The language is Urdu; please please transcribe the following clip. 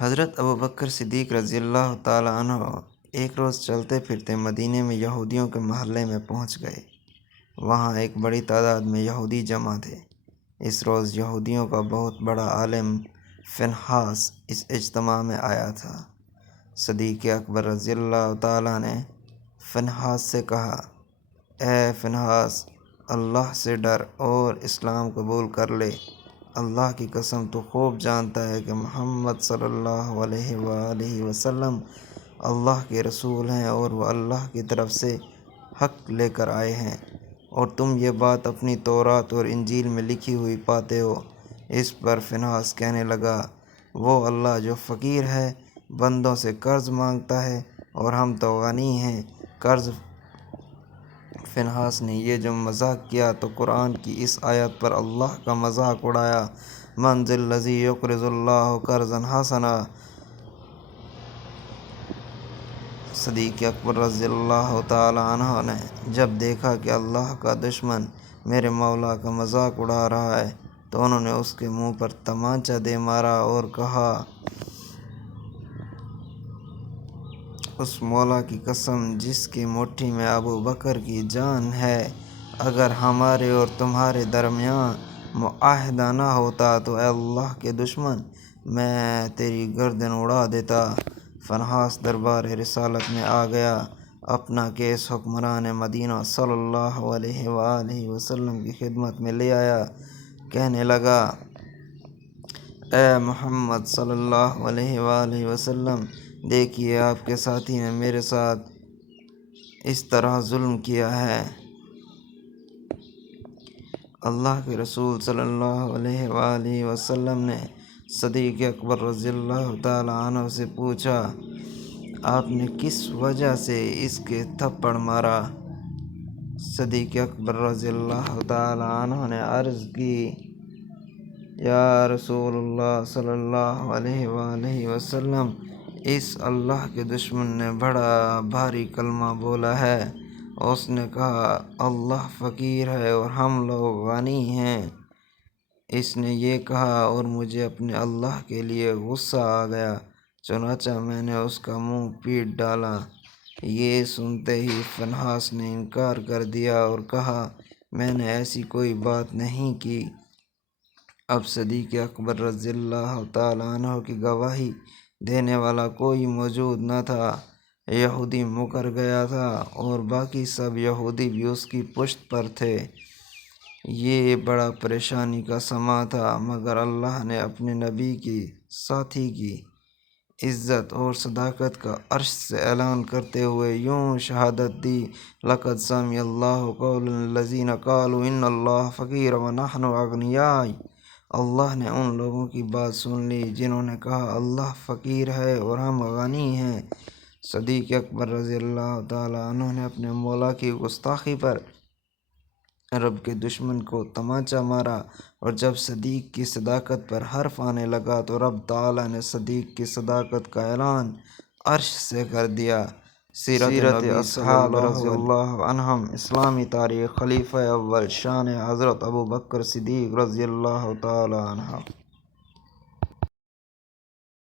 حضرت ابوبکر صدیق رضی اللہ تعالیٰ عنہ ایک روز چلتے پھرتے مدینے میں یہودیوں کے محلے میں پہنچ گئے۔ وہاں ایک بڑی تعداد میں یہودی جمع تھے۔ اس روز یہودیوں کا بہت بڑا عالم فنحاس اس اجتماع میں آیا تھا۔ صدیق اکبر رضی اللہ تعالیٰ نے فنحاس سے کہا، اے فنحاس، اللہ سے ڈر اور اسلام قبول کر لے۔ اللہ کی قسم تو خوب جانتا ہے کہ محمد صلی اللہ علیہ وآلہ وسلم اللہ کے رسول ہیں اور وہ اللہ کی طرف سے حق لے کر آئے ہیں، اور تم یہ بات اپنی تورات اور انجیل میں لکھی ہوئی پاتے ہو۔ اس پر فنحاس کہنے لگا، وہ اللہ جو فقیر ہے، بندوں سے قرض مانگتا ہے، اور ہم تو غنی ہیں، قرض۔ فنحاس نے یہ جو مذاق کیا تو قرآن کی اس آیت پر اللہ کا مذاق اڑایا، من ذا الذی یقرض اللہ قرضا حسنا۔ صدیق اکبر رضی اللہ تعالیٰ عنہ نے جب دیکھا کہ اللہ کا دشمن میرے مولا کا مذاق اڑا رہا ہے تو انہوں نے اس کے منہ پر تمانچہ دے مارا اور کہا، اس مولا کی قسم جس کی مٹھی میں ابوبکر کی جان ہے، اگر ہمارے اور تمہارے درمیان معاہدہ نہ ہوتا تو اے اللہ کے دشمن، میں تیری گردن اڑا دیتا۔ فنحاس دربار رسالت میں آ گیا، اپنا کیس حکمران مدینہ صلی اللہ علیہ وآلہ وسلم کی خدمت میں لے آیا۔ کہنے لگا، اے محمد صلی اللہ علیہ وآلہ وسلم، دیکھیے آپ کے ساتھی نے میرے ساتھ اس طرح ظلم کیا ہے۔ اللہ کے رسول صلی اللہ علیہ وآلہ وسلم نے صدیق اکبر رضی اللہ تعالیٰ عنہ سے پوچھا، آپ نے کس وجہ سے اس کے تھپڑ مارا؟ صدیق اکبر رضی اللہ تعالیٰ عنہ نے عرض کی، یا رسول اللہ صلی اللہ علیہ وآلہ وسلم، اس اللہ کے دشمن نے بڑا بھاری کلمہ بولا ہے۔ اس نے کہا، اللہ فقیر ہے اور ہم لوگ غنی ہیں۔ اس نے یہ کہا اور مجھے اپنے اللہ کے لیے غصہ آ گیا، چنانچہ میں نے اس کا منہ پیٹ ڈالا۔ یہ سنتے ہی فنحاس نے انکار کر دیا اور کہا، میں نے ایسی کوئی بات نہیں کی۔ اب صدیق اکبر رضی اللہ تعالیٰ عنہ کی گواہی دینے والا کوئی موجود نہ تھا۔ یہودی مکر گیا تھا اور باقی سب یہودی بھی اس کی پشت پر تھے۔ یہ بڑا پریشانی کا سماں تھا، مگر اللہ نے اپنے نبی کی ساتھی کی عزت اور صداقت کا عرش سے اعلان کرتے ہوئے یوں شہادت دی، لقد سمع اللہ قول الذین قالوا ان اللہ فقیر ونحن اغنیاء۔ اللہ نے ان لوگوں کی بات سن لی جنہوں نے کہا اللہ فقیر ہے اور ہم غنی ہیں۔ صدیق اکبر رضی اللہ تعالیٰ عنہ نے اپنے مولا کی گستاخی پر رب کے دشمن کو تمانچہ مارا، اور جب صدیق کی صداقت پر حرف آنے لگا تو رب تعالیٰ نے صدیق کی صداقت کا اعلان عرش سے کر دیا۔ سیرت اصحاب رضی اللہ عنہم، اسلامی تاریخ، خلیفہ اول شان حضرت ابوبکر صدیق رضی اللہ تعالیٰ عنہ۔